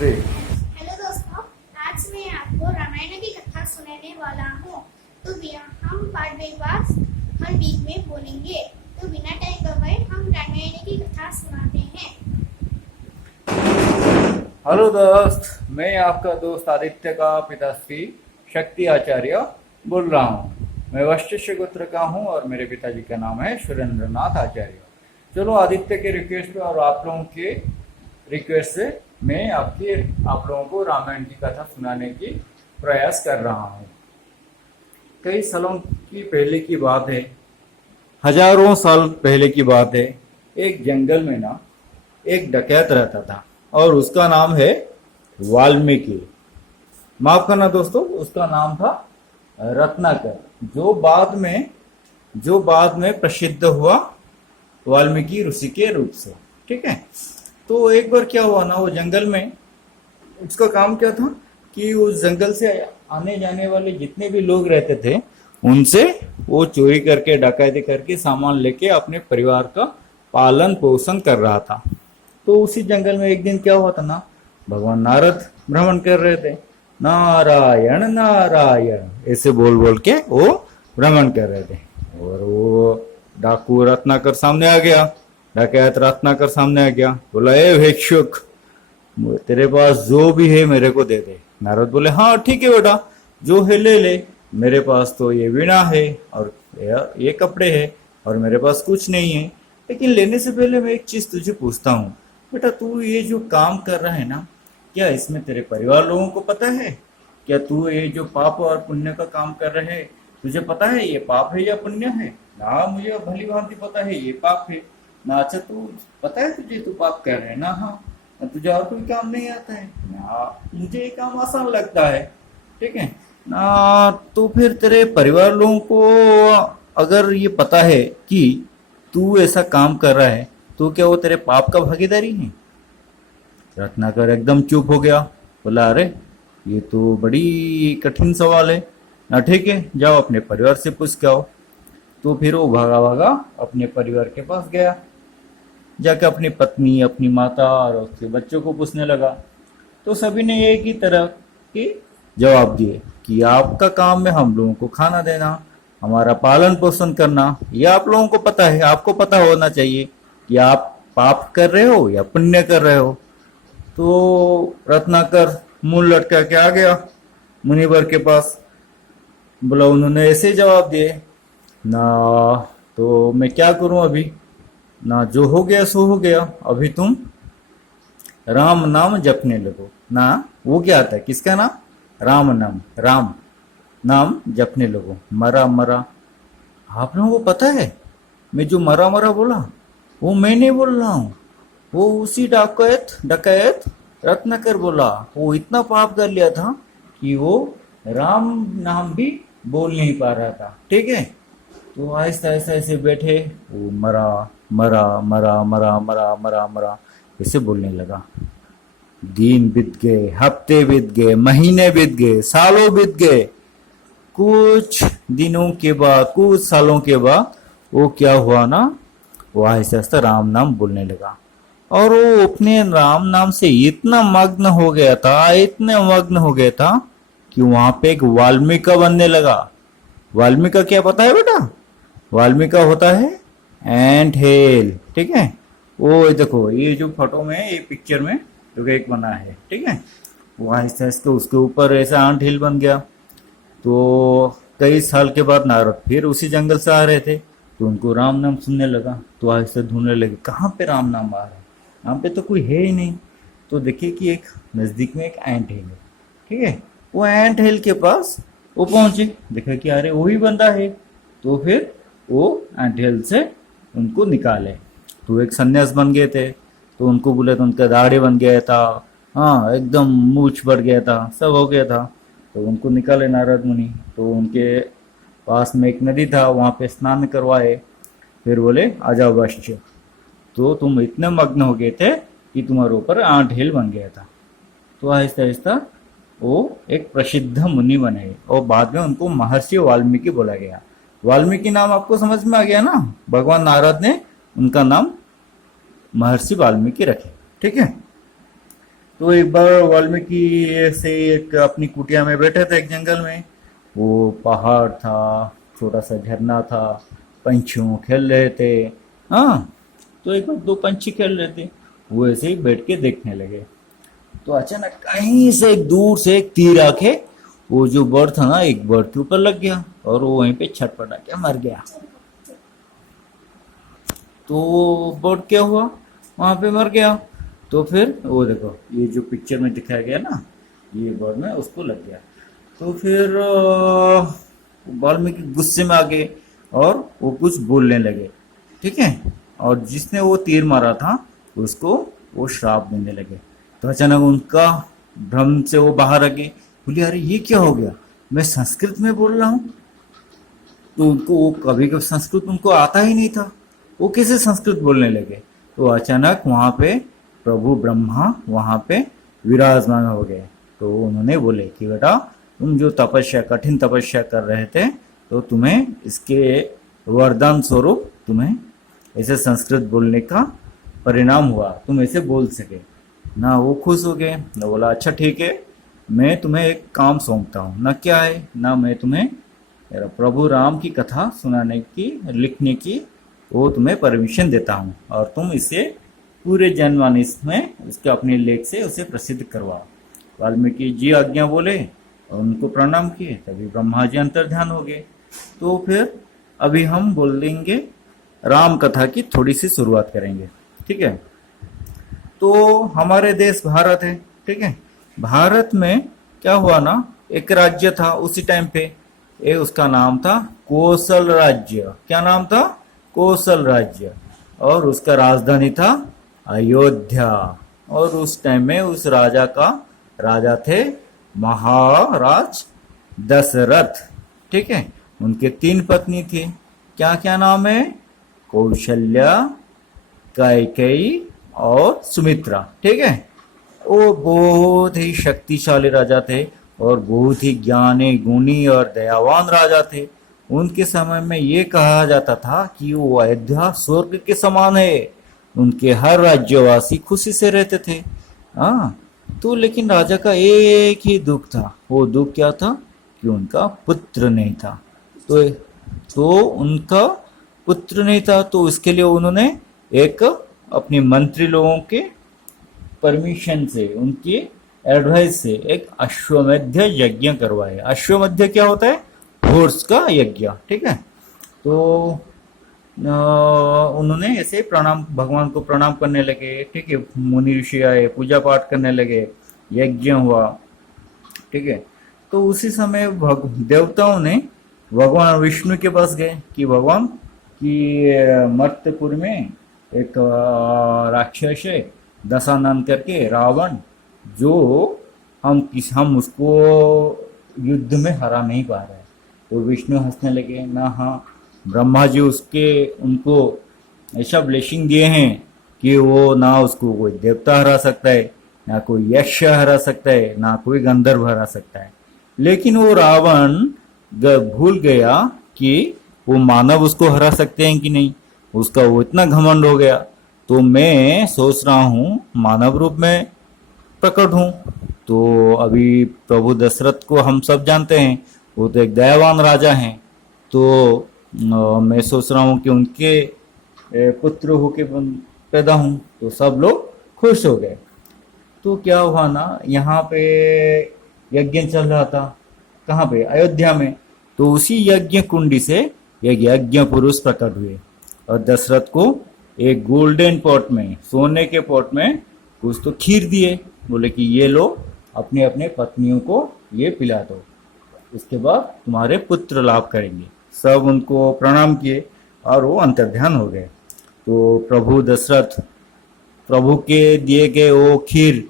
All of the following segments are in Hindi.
3। हेलो दोस्तों, आज मैं आपको रामायण की कथा सुनाने वाला हूँ। तो हम पार्ट बाय पार्ट हर वीक में बोलेंगे। तो बिना टाइम गवाए हम रामायण की कथा सुनाते हैं। हेलो दोस्त, मैं आपका दोस्त आदित्य का पिताश्री शक्ति आचार्य बोल रहा हूँ। मैं वशिष्ठ गोत्र का हूँ और मेरे पिताजी का नाम है सुरेंद्र नाथ आचार्य। चलो, आदित्य के रिक्वेस्ट पे और आप लोगों के रिक्वेस्ट से मैं आप लोगों को रामायण की कथा सुनाने की प्रयास कर रहा हूँ। कई सालों की पहले की बात है, हजारों साल पहले की बात है। एक जंगल में ना एक डकैत रहता था और उसका नाम है वाल्मीकि। माफ करना दोस्तों, उसका नाम था रत्नाकर, जो बाद में प्रसिद्ध हुआ वाल्मीकि ऋषि के रूप से। ठीक है। तो एक बार क्या हुआ ना, वो जंगल में उसका काम क्या था कि उस जंगल से आने जाने वाले जितने भी लोग रहते थे उनसे वो चोरी करके डकैती करके सामान लेके अपने परिवार का पालन पोषण कर रहा था। तो उसी जंगल में एक दिन क्या हुआ था ना, भगवान नारद भ्रमण कर रहे थे। नारायण नारायण ऐसे बोल बोल के वो भ्रमण कर रहे थे और वो डाकू रत्नाकर सामने आ गया। डकैत रत्नाकर सामने आ गया, बोला ए भिक्षुक, तेरे पास जो भी है मेरे को दे दे। नारद बोले हाँ ठीक है बेटा, जो है ले ले। मेरे पास तो ये वीणा है और ये कपड़े है और मेरे पास कुछ नहीं है। लेकिन लेने से पहले मैं एक चीज तुझे पूछता हूँ, बेटा तू ये जो काम कर रहा है ना, क्या इसमें तेरे परिवार लोगों को पता है? क्या तू ये जो पाप और पुण्य का काम कर रहे है, तुझे पता है ये पाप है या पुण्य है? ना मुझे भली भांति पता है ये पाप है ना। अच्छा, तू पता है तुझे तू पाप कर रहे है ना? हाँ। तुझे और कोई काम नहीं आता है ना? मुझे ये काम आसान लगता है। ठीक है ना। तो फिर तेरे परिवार लोगों को अगर ये पता है कि तू ऐसा काम कर रहा है तो क्या वो तेरे पाप का भागीदारी है? रत्नाकर एकदम चुप हो गया, बोला अरे ये तो बड़ी कठिन सवाल है ना। ठीक है, जाओ अपने परिवार से पूछ के आओ। तो फिर वो भागा भागा अपने परिवार के पास गया, जाके अपनी पत्नी, अपनी माता और उसके बच्चों को पूछने लगा। तो सभी ने एक ही तरह के जवाब दिए कि आपका काम है हम लोगों को खाना देना, हमारा पालन पोषण करना। ये आप लोगों को पता है, आपको पता होना चाहिए कि आप पाप कर रहे हो या पुण्य कर रहे हो। तो रत्नाकर मुंह लटका के आ गया मुनिवर के पास। बोला उन्होंने ऐसे जवाब दिए ना, तो मैं क्या करूं अभी ना, जो हो गया सो हो गया। अभी तुम राम नाम जपने लगो ना। वो क्या आता है, किसका नाम? राम नाम, राम नाम जपने लगो। मरा मरा, आप लोगों को पता है मैं जो मरा मरा बोला वो मैं नहीं बोल रहा हूँ, वो उसी डकैत डकैत रत्नाकर बोला। वो इतना पाप कर लिया था कि वो राम नाम भी बोल नहीं पा रहा था। ठीक है। तो आहिस्ता आहिस्ता ऐसे बैठे, वो मरा मरा मरा मरा मरा मरा मरा ऐसे बोलने लगा। दिन बीत गए, हफ्ते बीत गए, महीने बीत गए, सालों बीत गए। कुछ दिनों के बाद, कुछ सालों के बाद वो क्या हुआ ना, वो आहिस्ता आहिस्ता राम नाम बोलने लगा। और वो अपने राम नाम से इतना मग्न हो गया था, इतने मग्न हो गया था कि वहां पे एक वाल्मीकि बनने लगा। वाल्मीकि क्या पता है बेटा? वाल्मीकि होता है एंट हेल। ठीक है। वो देखो, ये जो फोटो में, ये पिक्चर में जो एक बना है, ठीक है, वो आहिस्ता आहिस्ता उसके ऊपर ऐसा आंट हिल बन गया। तो कई साल के बाद नारद फिर उसी जंगल से आ रहे थे, तो उनको राम नाम सुनने लगा। तो आहिस्ता ढूंढने लगे कहाँ पे राम नाम आ रहा है, यहाँ पे तो कोई है ही नहीं। तो देखिए कि एक नजदीक में एक एंट हिल है। ठीक है। वो एंट हिल के पास वो पहुंचे, देखा कि अरे वही बंदा है। तो फिर वो एंट हिल से उनको निकाले। तो एक सन्यास बन गए थे, तो उनको बोले तो उनका दाढ़ी बन गया था, हाँ एकदम मूछ बढ़ गया था, सब हो गया था। तो उनको निकाले नारद मुनि। तो उनके पास में एक नदी था, वहां पे स्नान करवाए। फिर बोले आ जाओ वशिष्ठ, तो तुम इतने मग्न हो गए थे कि तुम्हारे ऊपर आंट हिल बन गया था। तो आहिस्ता आहिस्ता वो एक प्रसिद्ध मुनि बने और बाद में उनको महर्षि वाल्मीकि बोला गया। वाल्मीकि नाम आपको समझ में आ गया ना? भगवान नारद ने उनका नाम महर्षि वाल्मीकि रखे। ठीक है। तो एक बार वाल्मीकि से एक अपनी कुटिया में बैठे थे एक जंगल में। वो पहाड़ था, छोटा सा झरना था, पंछियों खेल रहे थे। हाँ, तो एक बार दो पंछी खेल रहे थे, वो ऐसे ही बैठ के देखने लगे। तो अचानक कहीं से एक दूर से एक तीर आके वो जो बर्ड था ना, एक बर्ड के ऊपर लग गया और वो वहीं पे छटपटा के मर गया। तो वो बर्ड क्या हुआ, वहां पे मर गया। तो फिर वो देखो, ये जो पिक्चर में दिखाया गया ना, ये बर्ड में उसको लग गया। तो फिर वाल्मीकि गुस्से में आ गए और वो कुछ बोलने लगे, ठीक है। और जिसने वो तीर मारा था उसको वो श्राप देने लगे। तो अचानक उनका भ्रम से वो बाहर आ गए, बोले अरे ये क्या हो गया, मैं संस्कृत में बोल रहा हूँ। तो उनको वो कभी कभी संस्कृत उनको आता ही नहीं था, वो कैसे संस्कृत बोलने लगे। तो अचानक वहां पे प्रभु ब्रह्मा वहां पे विराजमान हो गए। तो उन्होंने बोले कि बेटा तुम जो तपस्या, कठिन तपस्या कर रहे थे, तो तुम्हें इसके वरदान स्वरूप तुम्हें ऐसे संस्कृत बोलने का परिणाम हुआ, तुम ऐसे बोल सके ना। वो खुश हो गए, ना बोला अच्छा ठीक है, मैं तुम्हें एक काम सौंपता हूँ ना। क्या है ना, मैं तुम्हें प्रभु राम की कथा सुनाने की, लिखने की वो तुम्हें परमिशन देता हूँ, और तुम इसे पूरे जनमानस में उसके अपने लेख से उसे प्रसिद्ध करवा। वाल्मीकि जी आज्ञा बोले और उनको प्रणाम किए, तभी ब्रह्मा जी अंतर्ध्यान हो गए। तो फिर अभी हम बोलेंगे राम कथा की थोड़ी सी शुरुआत करेंगे, ठीक है। तो हमारे देश भारत है, ठीक है। भारत में क्या हुआ ना, एक राज्य था उसी टाइम पे, ये उसका नाम था कौशल राज्य। क्या नाम था, कौशल राज्य। और उसका राजधानी था अयोध्या। और उस टाइम में उस राजा थे महाराज दशरथ, ठीक है। उनके 3 पत्नी थी। क्या क्या नाम है, कौशल्या, कैकेयी और सुमित्रा, ठीक है। वो बहुत ही शक्तिशाली राजा थे और बहुत ही ज्ञानी, गुणी और दयावान राजा थे। उनके समय में ये कहा जाता था कि वो अयोध्या स्वर्ग के समान है। उनके हर राज्यवासी खुशी से रहते थे। हाँ, तो लेकिन राजा का एक ही दुख था। वो दुख क्या था कि उनका पुत्र नहीं था। तो उनका पुत्र नहीं था, तो इसके लिए उन्होंने एक अपने मंत्री लोगों के परमिशन से, उनकी एडवाइस से एक अश्वमेध यज्ञ करवाए। अश्वमेध क्या होता है, हॉर्स का यज्ञ, ठीक है। तो उन्होंने ऐसे प्रणाम, भगवान को प्रणाम करने लगे, ठीक है। मुनि ऋषि आए, पूजा पाठ करने लगे, यज्ञ हुआ, ठीक है। तो उसी समय देवताओं ने भगवान विष्णु के पास गए कि भगवान कि मर्त्यपुर में एक राक्षस है दशानन करके, रावण, जो हम उसको युद्ध में हरा नहीं पा रहे। तो विष्णु हंसने लगे, ना हाँ, ब्रह्मा जी उनको ऐसा ब्लेसिंग दिए हैं कि वो ना उसको कोई देवता हरा सकता है, ना कोई यक्ष हरा सकता है, ना कोई गंधर्व हरा सकता है। लेकिन वो रावण भूल गया कि वो मानव उसको हरा सकते हैं कि नहीं। उसका वो इतना घमंड हो गया। तो मैं सोच रहा हूँ मानव रूप में प्रकट हूँ। तो अभी प्रभु दशरथ को हम सब जानते हैं, वो तो एक दयावान राजा हैं। तो मैं सोच रहा हूँ कि उनके पुत्र होके पैदा हूँ। तो सब लोग खुश हो गए। तो क्या हुआ ना, यहाँ पे यज्ञ चल रहा था, कहाँ पे, अयोध्या में। तो उसी यज्ञ कुंडी से एक यज्ञ पुरुष प्रकट हुए और दशरथ को एक गोल्डन पॉट में, सोने के पॉट में कुछ तो खीर दिए। बोले कि ये लो, अपने अपने पत्नियों को ये पिला दो, उसके बाद तुम्हारे पुत्र लाभ करेंगे। सब उनको प्रणाम किए और वो अंतर्ध्यान हो गए। तो प्रभु दशरथ, प्रभु के दिए गए वो खीर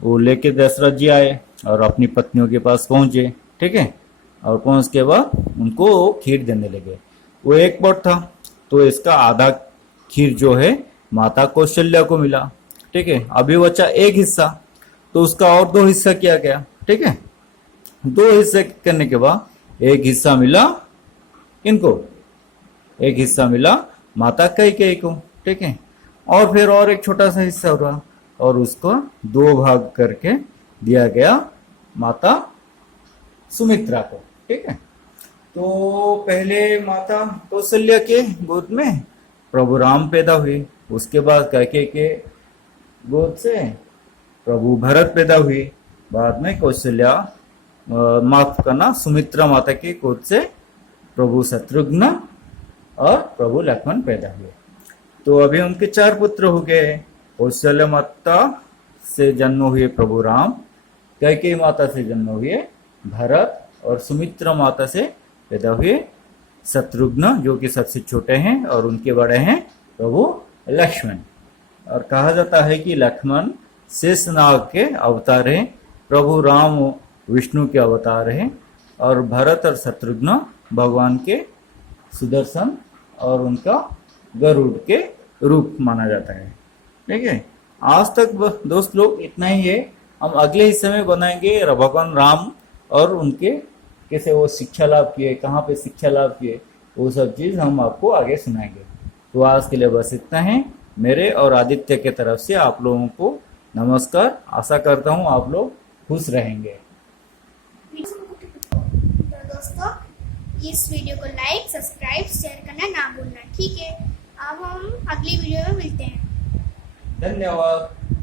वो लेके दशरथ जी आए और अपनी पत्नियों के पास पहुंचे, ठीक है। और पहुंच के बाद उनको खीर देने लगे। वो एक पॉट था, तो इसका आधा खीर जो है माता कौशल्या को मिला, ठीक है। अभी बचा एक हिस्सा, तो उसका और 2 हिस्सा किया गया, ठीक है। 2 हिस्से करने के बाद एक हिस्सा मिला इनको, एक हिस्सा मिला माता कैकेयी को, ठीक है। और फिर और एक छोटा सा हिस्सा हुआ, और उसको 2 भाग करके दिया गया माता सुमित्रा को। ठीक है, तो पहले माता कौशल्या के गोद में प्रभु राम पैदा हुए, उसके बाद कैकेयी के गोद से प्रभु भरत पैदा हुए, बाद में कौशल्या माफ करना सुमित्रा माता के गोद से प्रभु शत्रुघ्न और प्रभु लक्ष्मण पैदा हुए। तो अभी उनके 4 पुत्र हो गए। कौशल्या माता से जन्म हुए प्रभु राम, कैकेयी माता से जन्म हुए भरत, और सुमित्रा माता से पैदा हुए शत्रुघ्न जो कि सबसे छोटे हैं, और उनके बड़े हैं प्रभु लक्ष्मण। और कहा जाता है कि लक्ष्मण शेषनाग के अवतार हैं, प्रभु राम विष्णु के अवतार हैं, और भरत और शत्रुघ्न भगवान के सुदर्शन और उनका गरुड़ के रूप माना जाता है। ठीक है, आज तक दोस्त लोग इतना ही है। हम अगले हिस्से में बनाएंगे भगवान राम और उनके कैसे वो शिक्षा लाभ किए, कहाँ पे शिक्षा लाभ किए, वो सब चीज़ हम आपको आगे सुनाएंगे। तो आज के लिए बस इतना है। मेरे और आदित्य के तरफ से आप लोगों को नमस्कार। आशा करता हूँ आप लोग खुश रहेंगे। तो दोस्तों, इस वीडियो को लाइक, सब्सक्राइब, शेयर करना ना भूलना। ठीक है, अब हम अगली वीडियो में मिलते हैं। धन्यवाद।